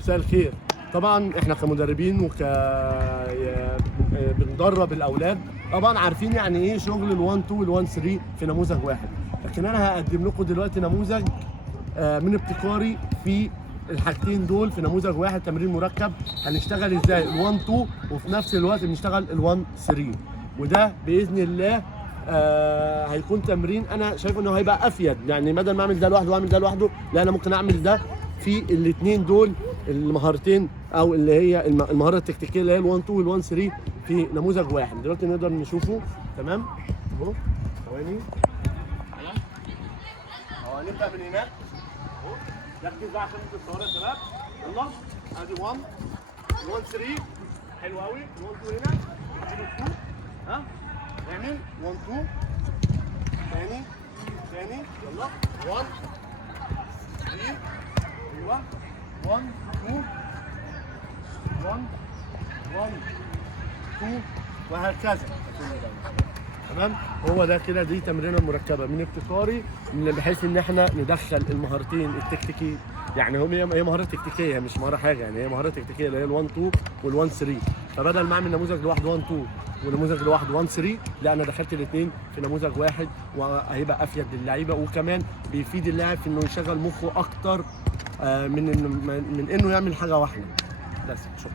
مساء الخير. طبعا احنا كمدربين بندرب الاولاد، طبعا عارفين يعني ايه شغل ال1 2 وال1 3 في نموذج واحد، لكن انا هقدم لكم دلوقتي نموذج من ابتكاري في الحاجتين دول في نموذج واحد، تمرين مركب. هنشتغل ازاي ال1 2 وفي نفس الوقت بنشتغل ال1 3، وده باذن الله هيكون تمرين انا شايف انه هيبقى افيد. يعني بدل ما اعمل ده لوحده واعمل ده لوحده، لا انا ممكن اعمل ده في الاثنين دول، المهارتين او اللي هي المهاره التكتيكيه اللي هي ال1 2 وال1 3 في نموذج واحد. دلوقتي نقدر نشوفه تمام اهو. ثواني اهو، هنبدا من هناك اهو. ركز بقى عشان انتوا تصوروا يا شباب. يلا ادي 1 1 3 حلو قوي. 1 2 هنا 2 ها، نعمل 1 2 ثاني يلا 1 3 ايوه 1 2 1 1 2 وهكذا. تمام، هو ده كده. دي تمرينه مركبه من ابتكاري، بحيث ان احنا ندخل المهارتين التكتيكيه. يعني هي مهاره تكتيكيه، مش مهاره حاجه، يعني هي مهاره تكتيكيه اللي هي ال1 2 وال1 3. فبدل ما اعمل نموذج لوحده 1 2 ونموذج لوحده 1 3، لا انا دخلت الاثنين في نموذج واحد، وهيبقى افيد للعيبه، وكمان بيفيد اللاعب في انه يشغل مخه اكتر من انه يعمل حاجه واحده بس. شكرا.